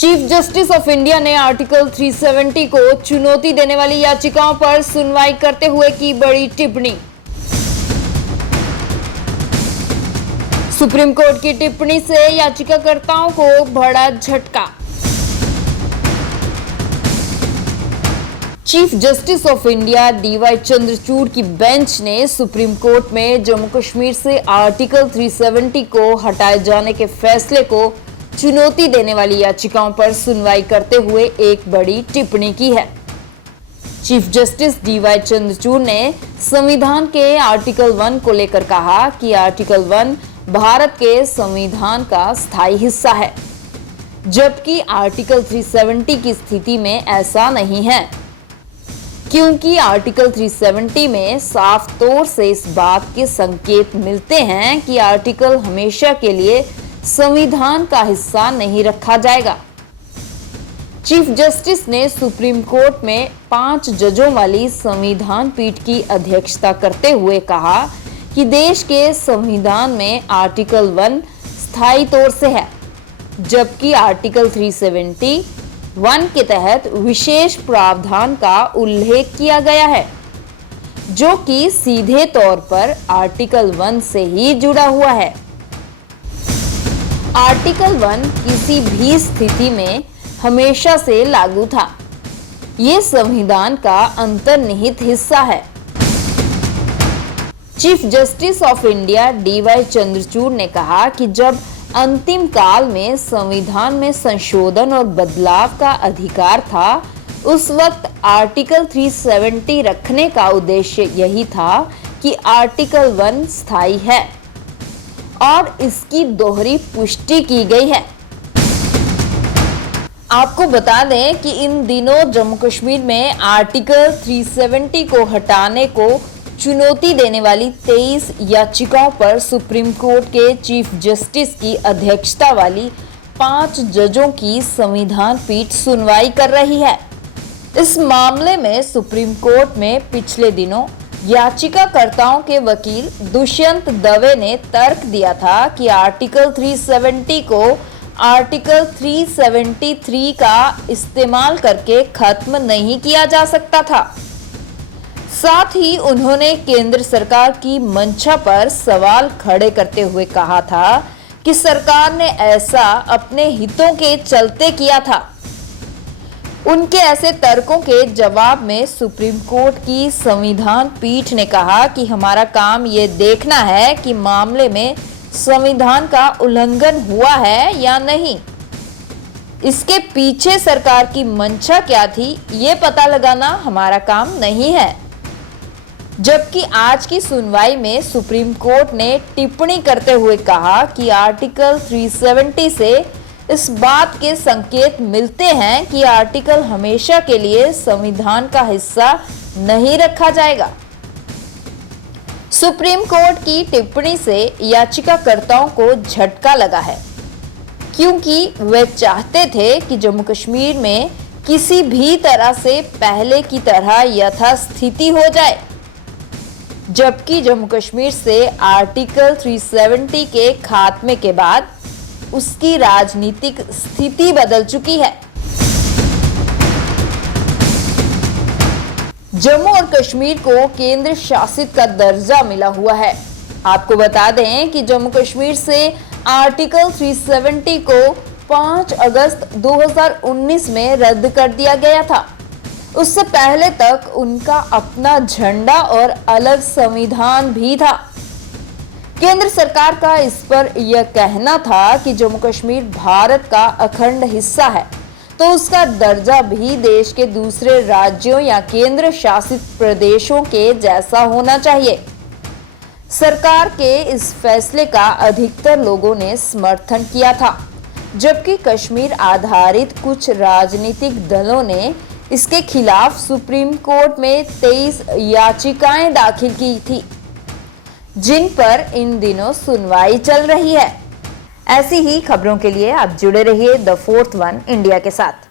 Chief justice of India ने article 370 को चुनौती देने वाली याचिकाओं पर सुनवाई करते हुए की बड़ी टिप्पणी। सुप्रीम कोर्ट की टिप्पणी से याचिकाकर्ताओं को बड़ा झटका। Chief justice of India D Y Chandrachud की बेंच ने सुप्रीम कोर्ट में जम्मू कश्मीर से आर्टिकल 370 को हटाए जाने के फैसले को चुनौती देने वाली याचिकाओं पर सुनवाई करते हुए एक बड़ी टिप्पणी की है। चीफ जस्टिस डीवाई चंद्रचूड़ ने संविधान के आर्टिकल 1 को लेकर कहा कि आर्टिकल 1 भारत के संविधान का स्थायी हिस्सा है, जबकि आर्टिकल 370 की स्थिति में ऐसा नहीं है, क्योंकि आर्टिकल 370 में साफ तौर से इस बात के संकेत मिलते हैं कि आर्टिकल हमेशा के लिए संविधान का हिस्सा नहीं रखा जाएगा। चीफ जस्टिस ने सुप्रीम कोर्ट में 5 जजों वाली संविधान पीठ की अध्यक्षता करते हुए कहा कि देश के संविधान में आर्टिकल 1 स्थायी तौर से है, जबकि आर्टिकल 371 के तहत विशेष प्रावधान का उल्लेख किया गया है, जो कि सीधे तौर पर आर्टिकल 1 से ही जुड़ा हुआ है। आर्टिकल 1 किसी भी स्थिति में हमेशा से लागू था। ये संविधान का अंतर्निहित हिस्सा है। Chief justice of India D Y Chandrachud ने कहा कि जब अंतिम काल में संविधान में संशोधन और बदलाव का अधिकार था, उस वक्त आर्टिकल 370 रखने का उद्देश्य यही था कि आर्टिकल 1 स्थायी है और इसकी दोहरी पुष्टि की गई है। आपको बता दें कि इन दिनों जम्मू कश्मीर में आर्टिकल 370 को हटाने को चुनौती देने वाली 23 याचिकाओं पर सुप्रीम कोर्ट के चीफ जस्टिस की अध्यक्षता वाली 5 जजों की संविधान पीठ सुनवाई कर रही है। इस मामले में सुप्रीम कोर्ट में पिछले दिनों याचिकाकर्ताओं के वकील दुष्यंत दवे ने तर्क दिया था कि आर्टिकल 370 को आर्टिकल 373 का इस्तेमाल करके खत्म नहीं किया जा सकता था। साथ ही उन्होंने केंद्र सरकार की मंशा पर सवाल खड़े करते हुए कहा था कि सरकार ने ऐसा अपने हितों के चलते किया था। उनके ऐसे तर्कों के जवाब में सुप्रीम कोर्ट की संविधान पीठ ने कहा कि हमारा काम ये देखना है कि मामले में संविधान का उल्लंघन हुआ है या नहीं। इसके पीछे सरकार की मंशा क्या थी, ये पता लगाना हमारा काम नहीं है। जबकि आज की सुनवाई में सुप्रीम कोर्ट ने टिप्पणी करते हुए कहा कि आर्टिकल 370 से इस बात के संकेत मिलते हैं कि आर्टिकल हमेशा के लिए संविधान का हिस्सा नहीं रखा जाएगा। सुप्रीम कोर्ट की टिप्पणी से याचिकाकर्ताओं को झटका लगा है, क्योंकि वे चाहते थे कि जम्मू कश्मीर में किसी भी तरह से पहले की तरह यथास्थिति हो जाए, जबकि जम्मू कश्मीर से आर्टिकल 370 के खात्मे के बाद उसकी राजनीतिक स्थिति बदल चुकी है। जम्मू और कश्मीर को केंद्र शासित का दर्जा मिला हुआ है। आपको बता दें कि जम्मू कश्मीर से आर्टिकल 370 को 5 अगस्त 2019 में रद्द कर दिया गया था। उससे पहले तक उनका अपना झंडा और अलग संविधान भी था। केंद्र सरकार का इस पर यह कहना था कि जम्मू कश्मीर भारत का अखंड हिस्सा है, तो उसका दर्जा भी देश के दूसरे राज्यों या केंद्र शासित प्रदेशों के जैसा होना चाहिए। सरकार के इस फैसले का अधिकतर लोगों ने समर्थन किया था, जबकि कश्मीर आधारित कुछ राजनीतिक दलों ने इसके खिलाफ सुप्रीम कोर्ट में 23 याचिकाएं दाखिल की थी, जिन पर इन दिनों सुनवाई चल रही है। ऐसी ही खबरों के लिए आप जुड़े रहिए द फोर्थ वन इंडिया के साथ।